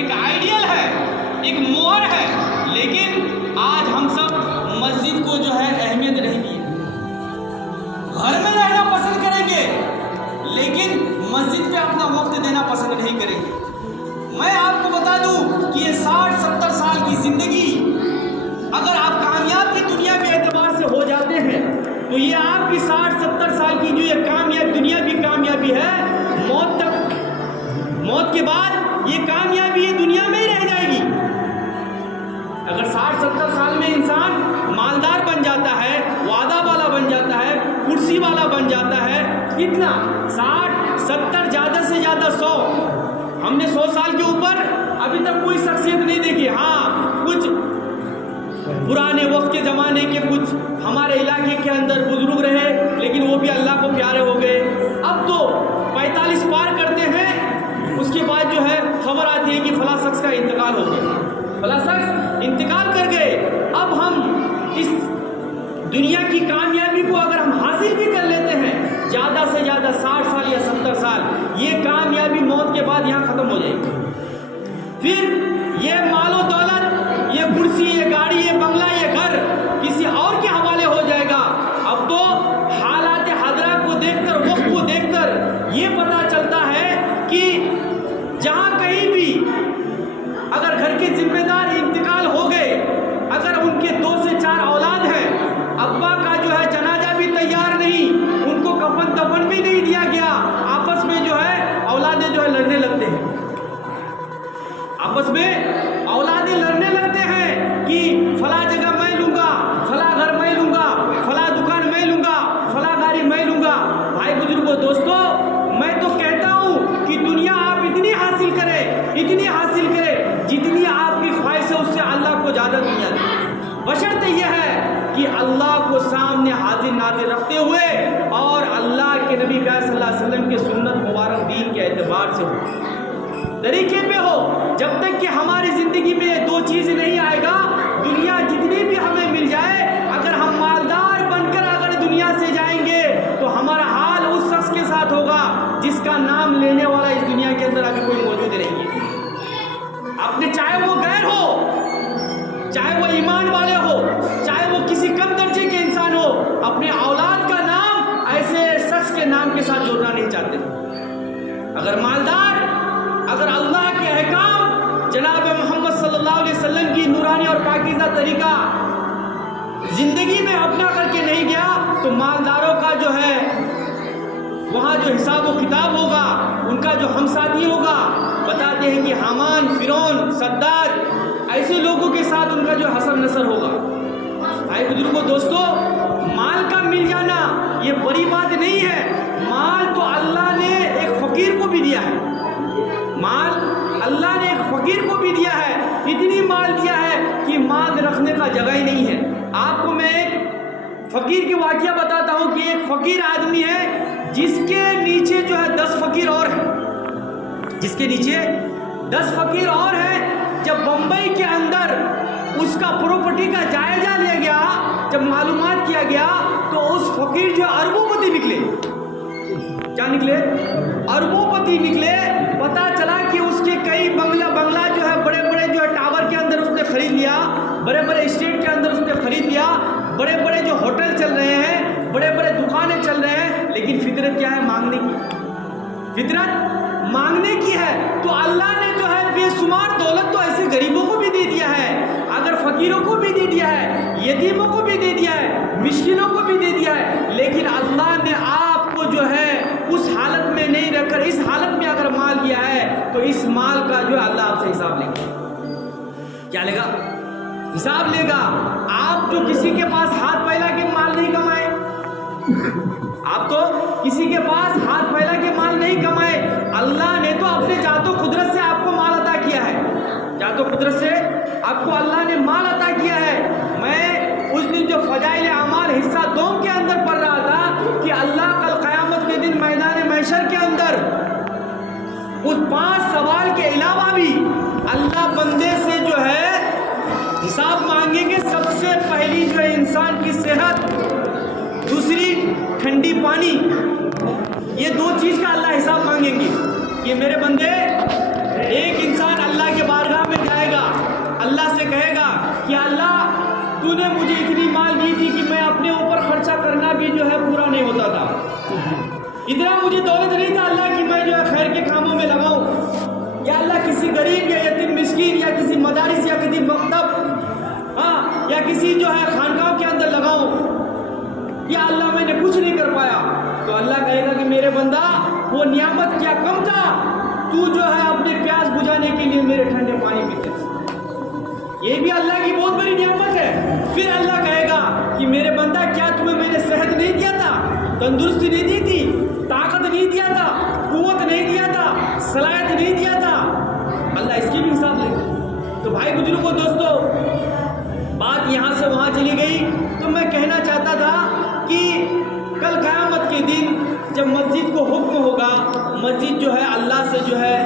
ایک آئیڈیل ہے، ایک مہر ہے، لیکن آج ہم سب مسجد کو جو ہے اہمیت نہیں دی، گھر میں رہنا پسند کریں گے لیکن مسجد پہ اپنا وقت دینا پسند نہیں کریں گے۔ میں آپ کو بتا دوں کہ یہ 60-70 سال کی زندگی اگر آپ کامیاب کی دنیا کے اعتبار سے ہو جاتے ہیں تو یہ آپ کی 60-70 سال کی جو یہ دنیا بھی کامیابی ہے، موت کے بعد یہ کامیابی یہ دنیا میں ہی رہ جائے گی۔ اگر 60-70 سال میں انسان مالدار بن جاتا ہے، وعدہ والا بن جاتا ہے، کرسی والا بن جاتا ہے، کتنا 60-70 زیادہ سے زیادہ 100، ہم نے 100 سال کے اوپر ابھی تک کوئی شخصیت نہیں دیکھی۔ ہاں، کچھ پرانے وقت کے زمانے کے کچھ ہمارے علاقے کے اندر بزرگ رہے لیکن وہ بھی اللہ کو پیارے ہو گئے۔ اب تو 45 پار کرتے ہیں، اس کے بعد جو ہے خبر آتی ہے کہ فلاں شخص کا انتقال ہو گیا، فلاں شخص انتقال کر گئے۔ اب ہم اس دنیا کی کامیابی کو اگر ہم حاصل بھی کر لیتے ہیں زیادہ سے زیادہ 60 سال یا 70 سال، یہ کامیابی موت کے بعد یہاں ختم ہو جائے گی۔ پھر یہ مال و دولت، یہ کرسی، یہ گاڑی، یہ بنگلہ، یہ گھر کسی اور کے حوالے ہو جائے گا۔ اب تو حالات حاضرہ کو دیکھ کر، وقت کو دیکھ کر یہ پتہ چلتا ہے کہ جہاں کہیں بھی اگر گھر کے ذمہ دار انتقال ہو گئے، اگر ان کے 2 سے 4 اولاد ہیں، ابا کا جو ہے جنازہ بھی تیار نہیں، ان کو کفن دفن بھی نہیں دیا گیا، آپس میں جو ہے اولادیں جو ہے لڑنے لگتے ہیں، آپس میں اولادیں لڑنے لگتے ہیں کہ فلاں جگہ میں لوں گا، فلاں گھر میں لوں گا، فلاں دکان میں لوں گا، فلاں گاڑی میں لوں گا۔ بھائی بزرگوں، دوستو، میں تو کہتا ہوں کہ دنیا آپ اتنی حاصل کرے جتنی آپ کی خواہش ہے، اس سے اللہ کو زیادہ دنیا دے، بشرط یہ ہے کہ اللہ کو سامنے حاضر ناظر رکھتے ہوئے اور اللہ کے نبی صلی اللہ علیہ وسلم کے سنت مبارک دین کے اعتبار سے ہو، طریقے پہ ہو۔ جب تک کہ ہماری زندگی میں یہ 2 چیز نہیں آئے گا، دنیا جتنی بھی ہمیں مل جائے، اگر ہم مالدار بن کر اگر دنیا سے جائیں گے تو ہمارا حال اس شخص کے ساتھ ہوگا جس کا نام لینے والا اس دنیا کے اندر ابھی کوئی موجود نہیں ہے۔ اپنے چاہے وہ غیر ہو، چاہے وہ ایمان والے ہو، چاہے وہ کسی کم درجے کے انسان ہو، اپنے اولاد کا نام ایسے شخص کے نام کے ساتھ جوڑنا نہیں چاہتے۔ اگر مالدار، اگر اللہ کے احکام، جناب محمد صلی اللہ علیہ وسلم کی نورانی اور پاکیزہ طریقہ زندگی میں اپنا کر کے نہیں گیا تو مالداروں کا جو ہے وہاں جو حساب و کتاب ہوگا، ان کا جو ہم ساتھی ہوگا، بتاتے ہیں کہ حامان، فرعون، صداد، ایسے لوگوں کے ساتھ ان کا جو حسب نصر ہوگا۔ بھائی بزرگوں، دوستو، مال کا مل جانا یہ بڑی بات نہیں ہے۔ مال تو اللہ نے ایک فقیر کو بھی دیا ہے، مال اللہ نے ایک فقیر کو بھی دیا ہے، اتنی مال دیا ہے کہ مال رکھنے کا جگہ ہی نہیں ہے۔ آپ کو میں ایک فقیر کی واقعہ بتاتا ہوں کہ ایک فقیر آدمی ہے جس کے نیچے جو ہے 10 فقیر اور ہیں، جس کے نیچے 10 فقیر اور ہیں۔ جب بمبئی کے اندر اس کا پراپرٹی کا جائزہ لیا گیا، جب معلومات کیا گیا تو اس فقیر جو اربوں پتی نکلے۔ کیا نکلے؟ اربوں پتی نکلے۔ پتا چلا کہ اس کے کئی بنگلہ جو ہے بڑے بڑے جو ہے ٹاور کے اندر اس نے خرید لیا، بڑے بڑے اسٹیٹ کے اندر اس نے خرید لیا، بڑے بڑے جو ہوٹل چل رہے ہیں، بڑے بڑے دکانیں چل رہے ہیں، لیکن فطرت کیا ہے؟ مانگنے کی، فطرت مانگنے کی ہے۔ تو اللہ نے جو ہے بے شمار دولت تو ایسے غریبوں کو بھی دے دیا ہے، اگر فقیروں کو بھی دے دیا ہے، یتیموں کو بھی دے دیا ہے، مسکینوں کو بھی دے دیا ہے، لیکن اللہ نے آپ کو جو ہے اس حالت میں نہیں رکھ کر اس حالت میں اگر مال دیا ہے تو اس مال کا جو ہے اللہ آپ سے حساب لے گا۔ کیا لے گا؟ حساب لے گا۔ آپ جو کسی کے پاس ہاتھ پھیلا کے مال نہیں کمائے، آپ تو کسی کے پاس ہاتھ پھیلا کے مال نہیں کمائے، اللہ نے تو اپنے ذات و قدرت سے آپ کو مال عطا کیا ہے، ذات و قدرت سے آپ کو اللہ نے مال عطا کیا ہے۔ میں اس دن جو فضائل اعمال حصہ 2 کے اندر پڑھ رہا تھا کہ اللہ کل قیامت کے دن میدان محشر کے اندر اس 5 سوال کے علاوہ بھی اللہ بندے سے جو ہے حساب مانگیں گے۔ سب سے پہلی جو ہے انسان کی صحت، دوسری ٹھنڈی پانی، یہ 2 چیز کا اللہ حساب مانگیں گے کہ میرے بندے، ایک انسان اللہ کے بعد کسی جو ہے خانقاہ کے اندر لگاؤں، یا اللہ میں نے کچھ نہیں کر پایا، تو اللہ کہے گا کہ میرے بندہ وہ نعمت کیا کم تھا، تو جو ہے اپنے پیاس بجھانے کے لیے میرے ٹھنڈے پانی پیتے، یہ بھی اللہ کی بہت بڑی نعمت ہے۔ پھر اللہ کہے گا کہ میرے بندہ کیا تمہیں میں نے صحت نہیں دیا تھا، تندرستی نہیں دی تھی، طاقت نہیں دیا تھا، قوت نہیں دیا تھا، صلاحیت نہیں دیا تھا، اللہ اس کی بھی حساب لے گا۔ تو بھائی بزرگوں دوستو، بات یہاں سے وہاں چلی گئی، تو میں کہنا چاہتا تھا کہ کل قیامت کے دن جب مسجد کو حکم ہوگا، مسجد جو ہے اللہ سے جو ہے